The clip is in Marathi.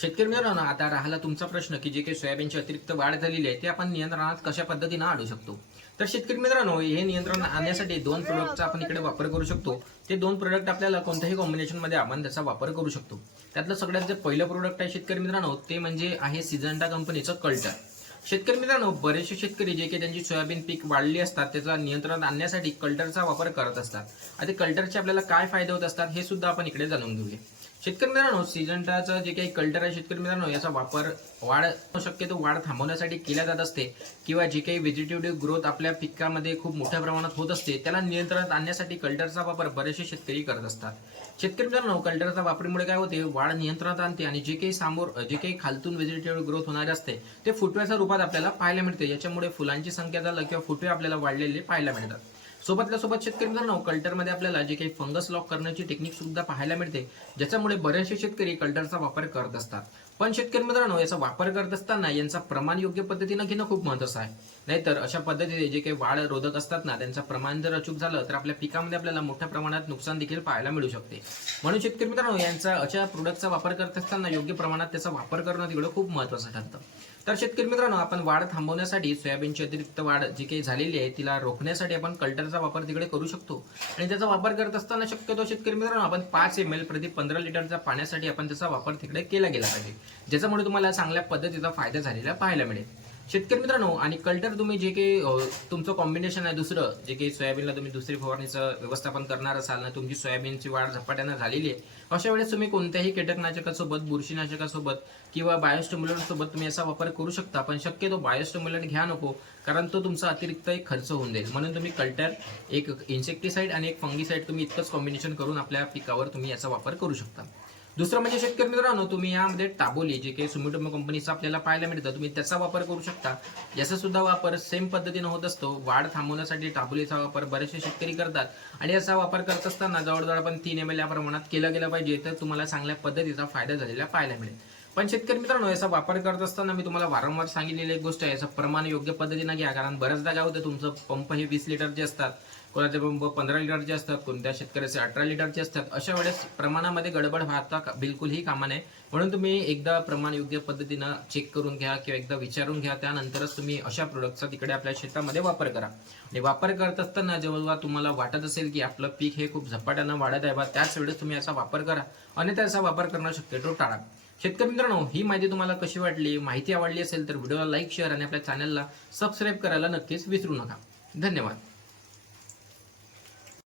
शेतकरी मित्रांनो आता राहिला तुमचा प्रश्न की जे काही सोयाबीनची अतिरिक्त वाढ झालेली आहे ते आपण नियंत्रणात कशा पद्धतीनं आणू शकतो? तर शेतकरी मित्रांनो हे नियंत्रण आणण्यासाठी दोन प्रोडक्टचा आपण इकडे वापर करू शकतो. ते दोन प्रोडक्ट आपल्याला कोणत्याही कॉम्बिनेशनमध्ये आपण त्याचा वापर करू शकतो. त्यातलं सगळ्यात जे पहिलं प्रोडक्ट आहे शेतकरी मित्रांनो ते म्हणजे आहे सिजंटा कंपनीचं कल्टर शेतकरी मित्रांनो बरेचसे शेतकरी जे काही त्यांची सोयाबीन पीक वाढली असतात त्याचा नियंत्रण आणण्यासाठी कल्टरचा वापर करत असतात. आणि कल्टरचे आपल्याला काय फायदे होत असतात हे सुद्धा आपण इकडे जाणून घेऊया. शेतकरी मित्रांनो सिजंटाचं जे काही कल्टर आहे शेतकरी मित्रांनो याचा वापर वाढ शक्यतो वाढ थांबवण्यासाठी केल्या जात असते. किंवा जे काही व्हेजिटेटिव्ह ग्रोथ आपल्या पिकामध्ये खूप मोठ्या प्रमाणात होत असते त्याला नियंत्रणात आणण्यासाठी कल्टरचा वापर बरेचसे शेतकरी करत असतात. शेतकरी मित्रांनो कल्टरचा वापरीमुळे काय होते? वाढ नियंत्रणात आणते आणि जे काही समोर जे काही खालतून व्हेजिटेटिव्ह ग्रोथ होणारे असते ते फुटव्याच्या रूपात आपल्याला पाहायला मिळते. याच्यामुळे फुलांची संख्या झालं किंवा फुटवे आपल्याला वाढलेले पाहायला मिळतात. सोबतल्या सोबत शेतकरी मित्रांनो कल्टरमध्ये आपल्याला जे काही फंगस लॉक करण्याची टेक्निक सुद्धा पाहायला मिळते ज्याच्यामुळे बरेचसे शेतकरी कल्टरचा वापर करत असतात. पण शेतकरी मित्रांनो याचा वापर करत असताना यांचा प्रमाण योग्य पद्धतीनं घेणं खूप महत्वाचं आहे. नाहीतर अशा पद्धतीने जे काही वाढ रोधक असतात ना त्यांचं प्रमाण जर अचूक झालं तर आपल्या पिकामध्ये आपल्याला मोठ्या प्रमाणात नुकसान देखील पाहायला मिळू शकते. म्हणून शेतकरी मित्रांनो यांचा अशा प्रोडक्टचा वापर करत असताना योग्य प्रमाणात त्याचा वापर करणं तिकडं खूप महत्वाचं ठरतं. तर शेतकरी मित्रांनो आपण वाढ थांबवण्यासाठी सोयाबीनची अतिरिक्त वाढ जी काही झालेली आहे तिला रोखण्यासाठी आपण कल्टरचा वापर तिकडे करू शकतो. आणि त्याचा वापर करत असताना शक्यतो शेतकरी मित्रांनो आपण पाच एम एल प्रति पंधरा लिटरच्या पाण्यासाठी आपण त्याचा वापर तिकडे केला गेला पाहिजे. ज्याच्यामुळे तुम्हाला चांगल्या पद्धतीचा फायदा झालेला पाहायला मिळेल. शेतकरी मित्रांनो आणि कल्टर तुम्ही जे काही तुमचं कॉम्बिनेशन आहे दुसरं जे काही सोयाबीनला तुम्ही दुसरी फवारणीचं व्यवस्थापन करणार असाल ना तुमची सोयाबीनची वाढ झपाट्यानं झालेली आहे अशा वेळेस तुम्ही कोणत्याही कीटकनाशकासोबत बुरशीनाशकासोबत किंवा बायोस्टिम्युलंटसोबत तुम्ही याचा वापर करू शकता पण शक्यतो बायोस्टिम्युलंट घ्या नको कारण तो तुमचा अतिरिक्त एक खर्च होऊन जाईल. म्हणून तुम्ही कल्टर एक इन्सेक्टिसाईड आणि एक फंगिसाईड तुम्ही इतकंच कॉम्बिनेशन करून आपल्या पिकावर तुम्ही याचा वापर करू शकता. दुसरं म्हणजे शेतकरी मित्रांनो तुम्ही यामध्ये टाबोली जे काही सुमिटोमो कंपनीचं आपल्याला पाहायला मिळतं तुम्ही त्याचा वापर करू शकता. याचा सुद्धा वापर सेम पद्धतीनं होत असतो. वाढ थांबवण्यासाठी टाबोलीचा वापर बरेचसे शेतकरी करतात. आणि याचा वापर करत असताना जवळजवळ आपण तीन एम एल या प्रमाणात केला गेला पाहिजे तर तुम्हाला चांगल्या पद्धतीचा फायदा झालेला पाहायला मिळेल. पण शेतकरी मित्रांनो याचा वापर करत असताना मी तुम्हाला वारंवार सांगितलेली एक गोष्ट आहे. याचं प्रमाण योग्य पद्धतीनं घ्या कारण बऱ्याचदा काय होतं तुमचं पंप हे वीस लिटरचे असतात कोणाचे पंप पंधरा लिटरचे असतात कोणत्या शेतकऱ्याचे अठरा लिटरचे असतात अशा वेळेस प्रमाणामध्ये गडबड व्हाता का- बिलकुलही कामा नये. म्हणून तुम्ही एकदा प्रमाण योग्य पद्धतीनं चेक करून घ्या किंवा एकदा विचारून घ्या. त्यानंतरच तुम्ही अशा प्रोडक्टचा तिकडे आपल्या शेतामध्ये वापर करा. आणि वापर करत असताना जेव्हा तुम्हाला वाटत असेल की आपलं पीक हे खूप झपाट्यानं वाढत आहे बा त्याच वेळेस तुम्ही याचा वापर करा. आणि त्याचा वापर करणं शक्यतो टाळा. शेतकरी मित्रांनो ही माहिती तुम्हाला कशी वाटली माहिती आवडली असेल तर व्हिडिओला लाईक शेअर आणि आपल्या चॅनलला सबस्क्राईब करायला नक्कीच विसरू नका. धन्यवाद.